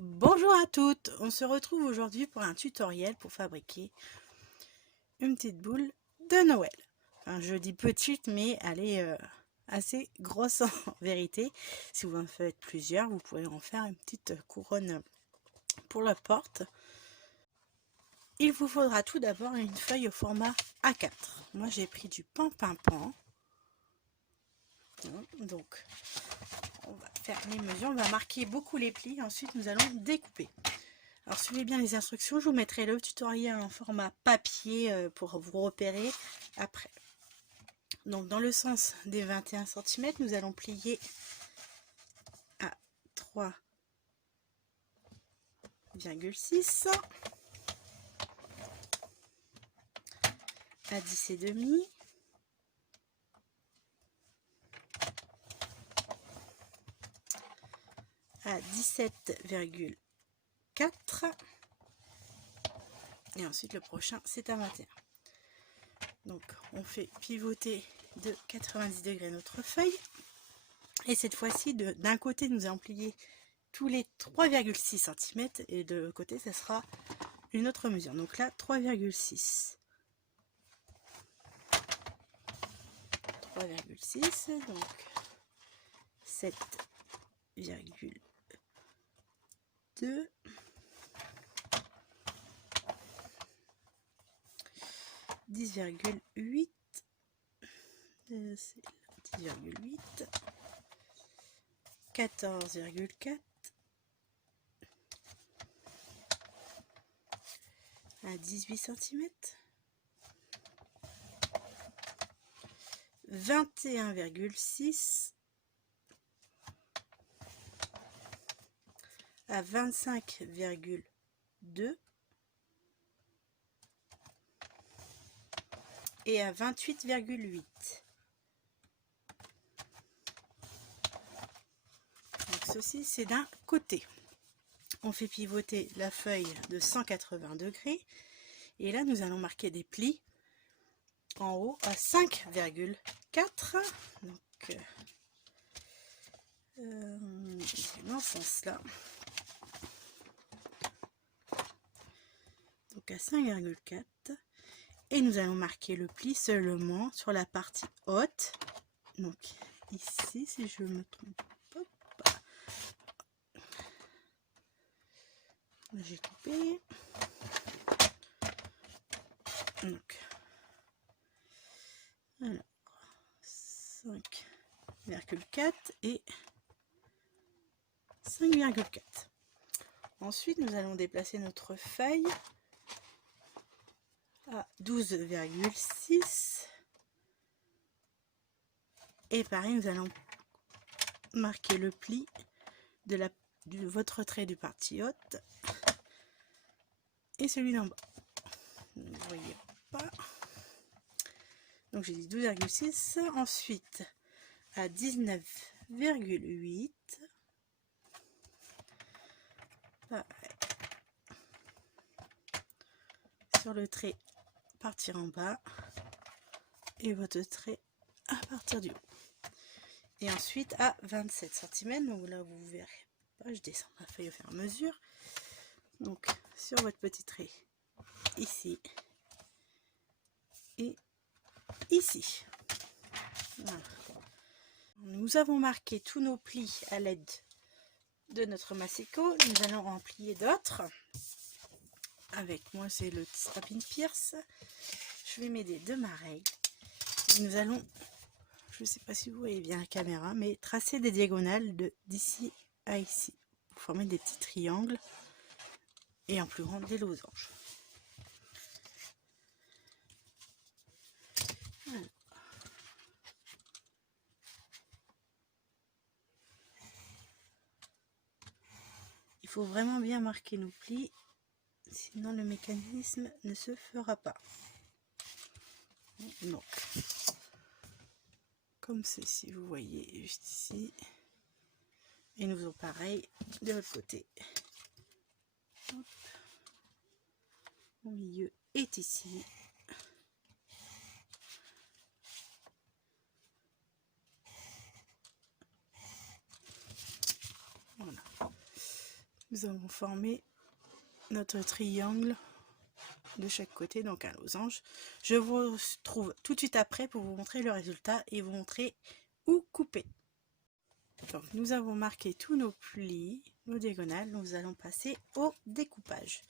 Bonjour à toutes, on se retrouve aujourd'hui pour un tutoriel pour fabriquer une petite boule de Noël. Enfin, je dis petite, mais elle est assez grosse en vérité. Si vous en faites plusieurs, vous pouvez en faire une petite couronne pour la porte. Il vous faudra tout d'abord une feuille au format A4. Moi j'ai pris du pan-pan-pan. Donc on va faire les mesures, on va marquer beaucoup les plis, ensuite nous allons découper. Alors suivez bien les instructions, je vous mettrai le tutoriel en format papier pour vous repérer après. Donc dans le sens des 21 cm, nous allons plier à 3,6, à 10,5, à 17,4 et ensuite le prochain c'est à 21. Donc on fait pivoter de 90 degrés notre feuille et cette fois-ci d'un côté nous allons plier tous les 3,6 cm et de l'autre côté ce sera une autre mesure. Donc là 3,6, 3,6, donc 7,2, 10,8, 10,8, 14,4, à 18 cm, 21,6, à 25,2 et à 28,8. Donc ceci c'est d'un côté. On fait pivoter la feuille de 180 degrés et là nous allons marquer des plis en haut à 5,4. Donc dans ce sens là. Donc à 5,4 et nous allons marquer le pli seulement sur la partie haute. Donc ici si je me trompe pas, j'ai coupé. Donc alors 5,4 et 5,4. Ensuite nous allons déplacer notre feuille à 12,6 et pareil nous allons marquer le pli de votre trait du partie haute et celui d'en bas. Vous ne voyez pas. Donc j'ai dit 12,6. Ensuite à 19,8. Sur le trait partir en bas et votre trait à partir du haut. Et ensuite à 27 cm. Donc là vous verrez pas, je descends ma feuille au fur et à mesure. Donc sur votre petit trait ici et ici. Voilà. Nous avons marqué tous nos plis à l'aide de notre massicot. Nous allons en plier d'autres. Avec moi c'est le Stampin' Pierce. Je vais m'aider de ma règle. Et nous allons, je ne sais pas si vous voyez bien la caméra, mais tracer des diagonales d'ici à ici pour former des petits triangles et en plus grand des losanges. Voilà. Il faut vraiment bien marquer nos plis, sinon le mécanisme ne se fera pas. Donc, comme ceci, vous voyez juste ici. Et nous faisons pareil de l'autre côté. Hop. Mon milieu est ici. Voilà. Nous avons formé notre triangle de chaque côté, donc un losange. Je vous retrouve tout de suite après pour vous montrer le résultat et vous montrer où couper. Donc nous avons marqué tous nos plis, nos diagonales, nous allons passer au découpage.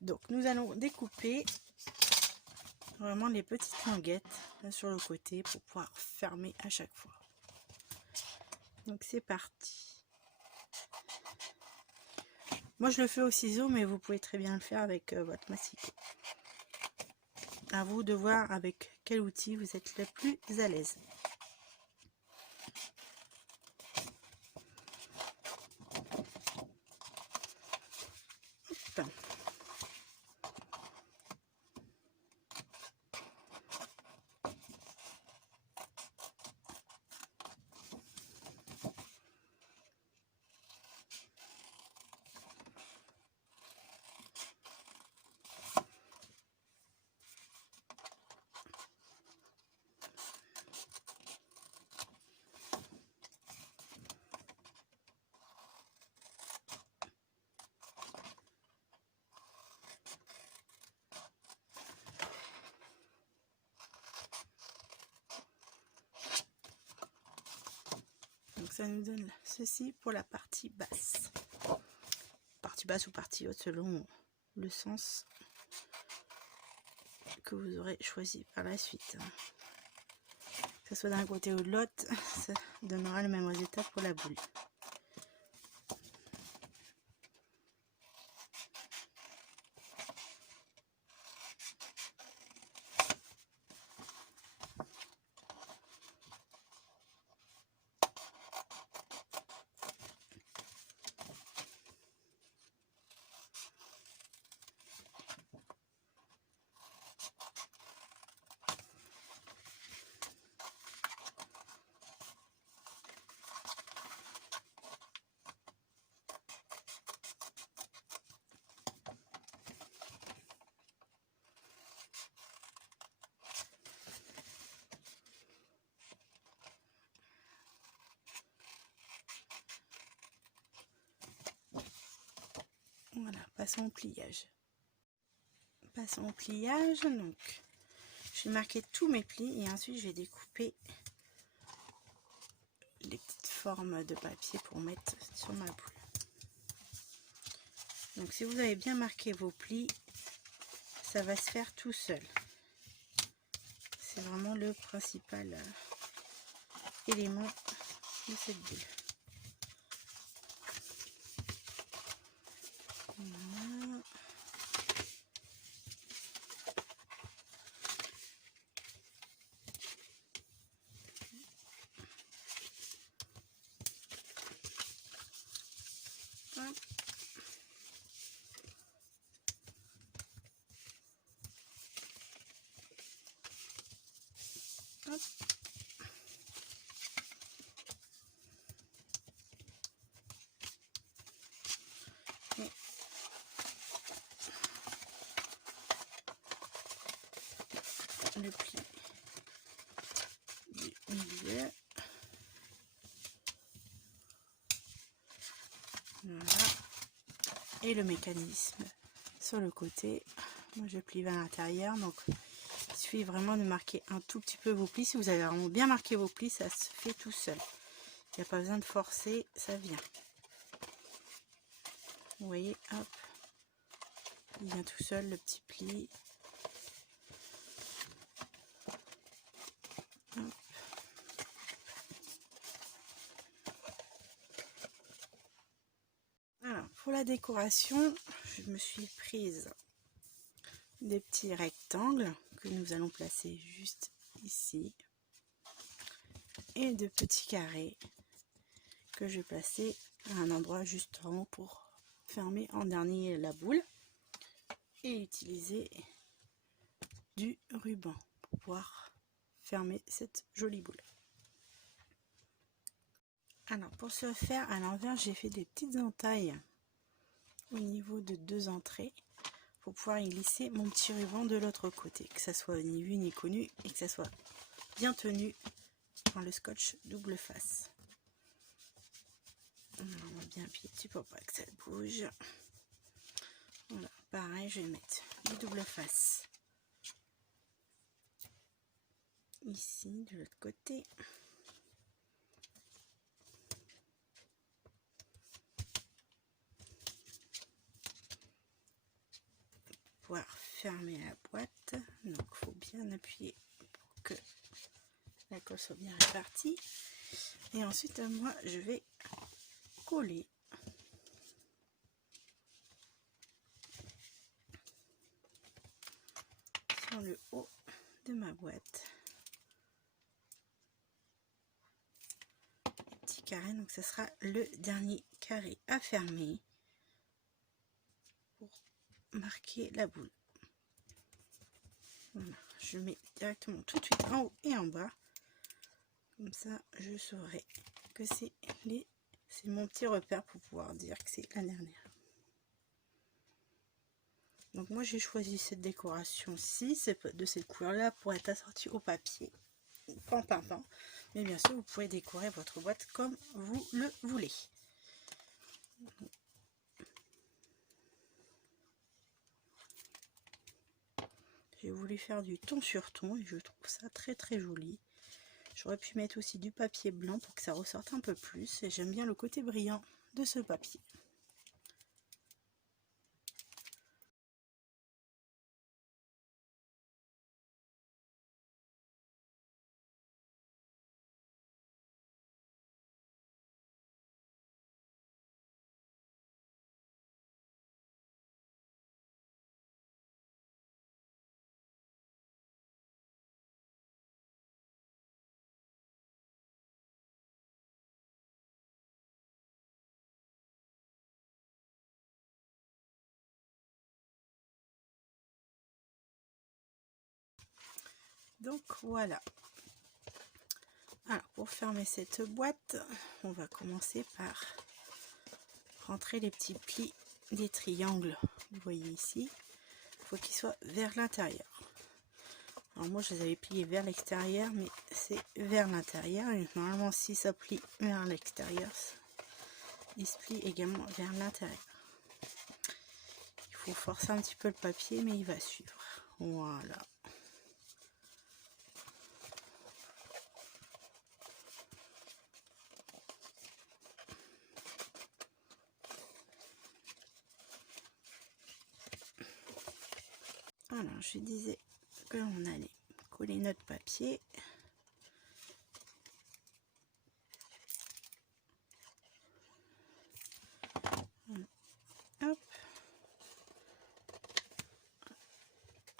Donc nous allons découper vraiment les petites languettes là sur le côté pour pouvoir fermer à chaque fois. Donc c'est parti. Moi je le fais au ciseau, mais vous pouvez très bien le faire avec votre massicot. À vous de voir avec quel outil vous êtes le plus à l'aise. Donc ça nous donne ceci pour la partie basse. Partie basse ou partie haute selon le sens que vous aurez choisi par la suite. Que ce soit d'un côté ou de l'autre, ça donnera le même résultat pour la boule. Voilà, passons au pliage. Passons au pliage, donc j'ai marqué tous mes plis et ensuite je vais découper les petites formes de papier pour mettre sur ma boule. Donc si vous avez bien marqué vos plis, ça va se faire tout seul. C'est vraiment le principal élément de cette bulle. Voilà. Hop. Hop. Et le pli du milieu. Voilà. Et le mécanisme sur le côté. Moi je plie vers l'intérieur, donc il suffit vraiment de marquer un tout petit peu vos plis. Si vous avez vraiment bien marqué vos plis, ça se fait tout seul. Il n'y a pas besoin de forcer, ça vient. Vous voyez, hop, il vient tout seul le petit pli. Hop. Alors, pour la décoration, je me suis prise des petits rectangles que nous allons placer juste ici et de petits carrés que je vais placer à un endroit juste en haut pour fermer en dernier la boule et utiliser du ruban pour pouvoir fermer cette jolie boule. Alors pour ce faire, à l'envers, j'ai fait des petites entailles au niveau de 2 entrées pour pouvoir y glisser mon petit ruban de l'autre côté, que ça soit ni vu ni connu et que ça soit bien tenu par le scotch double face. On va bien appuyer dessus pour pas que ça bouge. Voilà, pareil, je vais mettre du double face ici de l'autre côté. Pouvoir fermer la boîte, donc il faut bien appuyer pour que la colle soit bien répartie. Et ensuite moi je vais coller sur le haut de ma boîte petit carré, donc ce sera le dernier carré à fermer pour marquer la boule. Voilà, je mets directement tout de suite en haut et en bas, comme ça je saurai que c'est mon petit repère pour pouvoir dire que c'est la dernière. Donc moi j'ai choisi cette décoration-ci, de cette couleur-là, pour être assortie au papier, en pimpant. Mais bien sûr, vous pouvez décorer votre boîte comme vous le voulez. J'ai voulu faire du ton sur ton et je trouve ça très très joli. J'aurais pu mettre aussi du papier blanc pour que ça ressorte un peu plus. Et j'aime bien le côté brillant de ce papier. Donc voilà. Alors pour fermer cette boîte, on va commencer par rentrer les petits plis des triangles. Vous voyez ici, il faut qu'ils soient vers l'intérieur. Alors moi je les avais pliés vers l'extérieur, mais c'est vers l'intérieur. Et normalement si ça plie vers l'extérieur, il se plie également vers l'intérieur. Il faut forcer un petit peu le papier, mais il va suivre. Voilà. Alors je disais que on allait coller notre papier. Hop.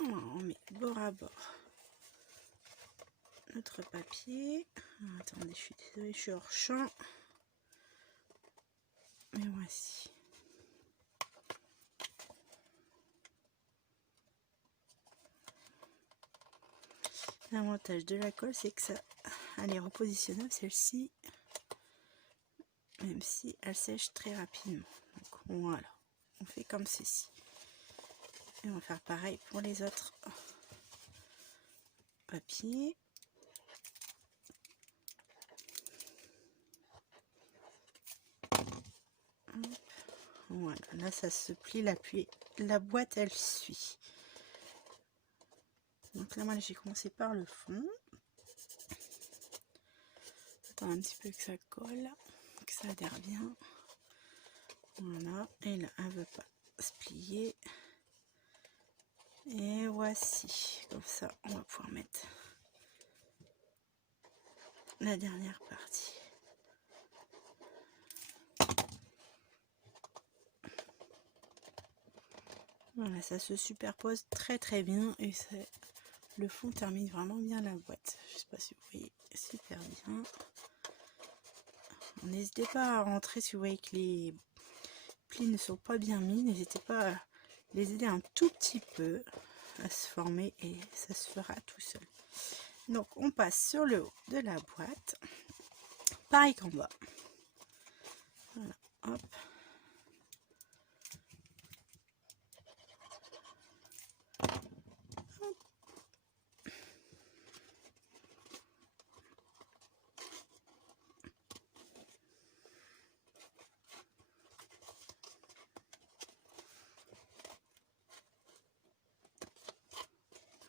On met bord à bord notre papier. Attendez, je suis désolée, je suis hors champ. Mais voici. L'avantage de la colle, c'est que ça, elle est repositionnable, celle-ci, même si elle sèche très rapidement. Donc voilà, on fait comme ceci. Et on va faire pareil pour les autres papiers. Voilà, là ça se plie, la boîte elle suit. Donc là moi j'ai commencé par le fond. Attends un petit peu que ça colle, que ça adhère bien. Voilà, et là elle veut pas se plier. Et voici, comme ça on va pouvoir mettre la dernière partie. Voilà, ça se superpose très très bien et le fond termine vraiment bien la boîte. Je sais pas si vous voyez super bien. N'hésitez pas à rentrer si vous voyez que les plis ne sont pas bien mis. N'hésitez pas à les aider un tout petit peu à se former et ça se fera tout seul. Donc on passe sur le haut de la boîte. Pareil qu'en bas. Voilà, hop.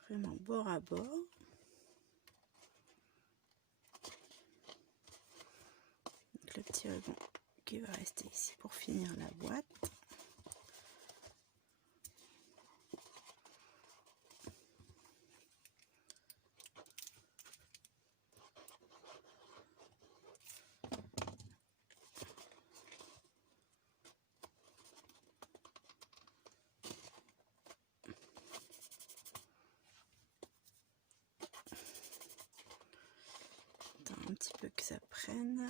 vraiment bord à bord. Donc le petit ruban qui va rester ici pour finir la boîte. Un petit peu que ça prenne.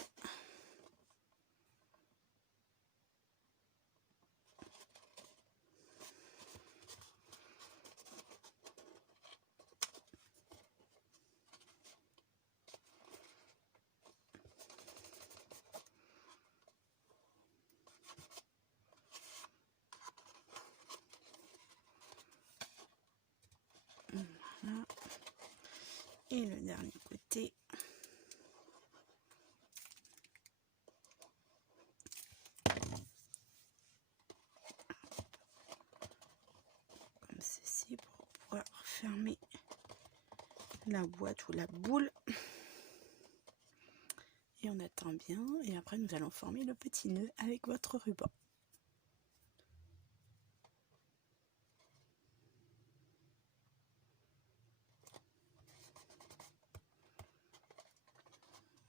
Voilà. Et le dernier côté. Comme ceci pour pouvoir fermer la boîte ou la boule. Et on attend bien. Et après nous allons former le petit nœud avec votre ruban.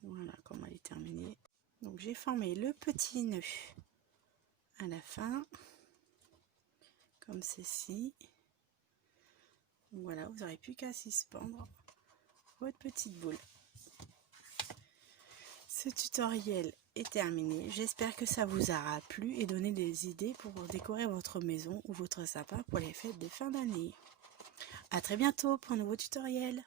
Voilà comment elle est terminée. Donc j'ai formé le petit nœud à la fin, comme ceci. Voilà, vous n'aurez plus qu'à suspendre votre petite boule. Ce tutoriel est terminé. J'espère que ça vous aura plu et donné des idées pour décorer votre maison ou votre sapin pour les fêtes de fin d'année. À très bientôt pour un nouveau tutoriel.